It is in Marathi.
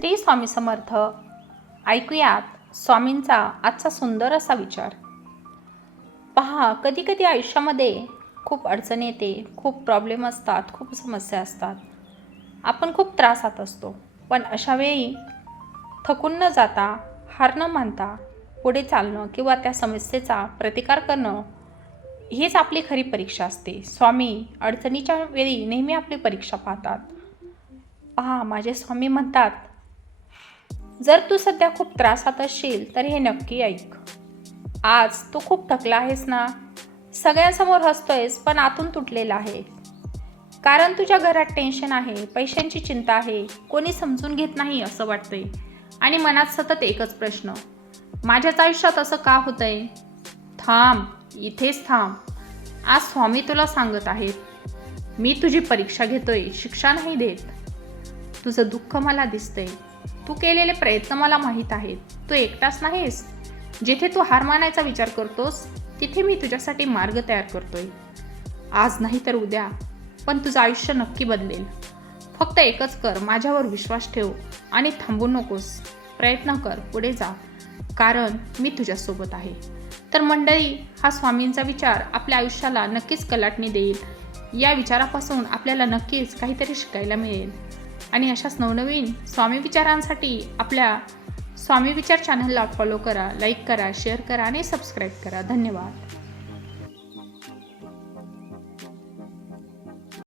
श्री स्वामी समर्थ. ऐकूयात स्वामींचा आजचा सुंदर असा विचार. पहा, कधी कधी आयुष्यामध्ये खूप अडचण येते, खूप प्रॉब्लेम असतात, खूप समस्या असतात, आपण खूप त्रासात असतो. पण अशावेळी थकून न जाता, हार न मानता पुढे चालणं किंवा त्या समस्येचा प्रतिकार करणं हीच आपली खरी परीक्षा असते. स्वामी अडचणीच्या वेळी नेहमी आपली परीक्षा पाहतात. पहा, माझे स्वामी म्हणतात, जर तू सध्या खूप त्रासात असशील तर हे नक्की ऐक. आज तू खूप थकला आहेस ना, सगळ्यांसमोर हसतोयस पण आतून तुटलेला आहे. कारण तुझ्या घरात टेन्शन आहे, पैशांची चिंता आहे, कोणी समजून घेत नाही असं वाटतंय आणि मनात सतत एकच प्रश्न, माझ्याच आयुष्यात असं का होतंय? थांब, इथेच थांब. आज स्वामी तुला सांगत आहेत, मी तुझी परीक्षा घेतोय, शिक्षा नाही देत. तुझं दुःख मला दिसतंय, तू केलेले प्रयत्न मला माहीत आहेत. तू एकटाच नाहीस. जिथे तू हार मानायचा विचार करतोस तिथे मी तुझ्यासाठी मार्ग तयार करतोय. आज नाही तर उद्या, पण तुझं आयुष्य नक्की बदलेल. फक्त एकच कर, माझ्यावर विश्वास ठेव आणि थांबू नकोस. प्रयत्न कर, पुढे जा, कारण मी तुझ्यासोबत आहे. तर मंडळी, हा स्वामींचा विचार आपल्या आयुष्याला नक्कीच कलाटणी देईल. या विचारापासून आपल्याला नक्कीच काहीतरी शिकायला मिळेल. आणि अशाच नवनवीन स्वामी विचारांसाठी आपल्या स्वामी विचार चॅनलला फॉलो करा, लाईक करा, शेअर करा आणि सबस्क्राईब करा. धन्यवाद.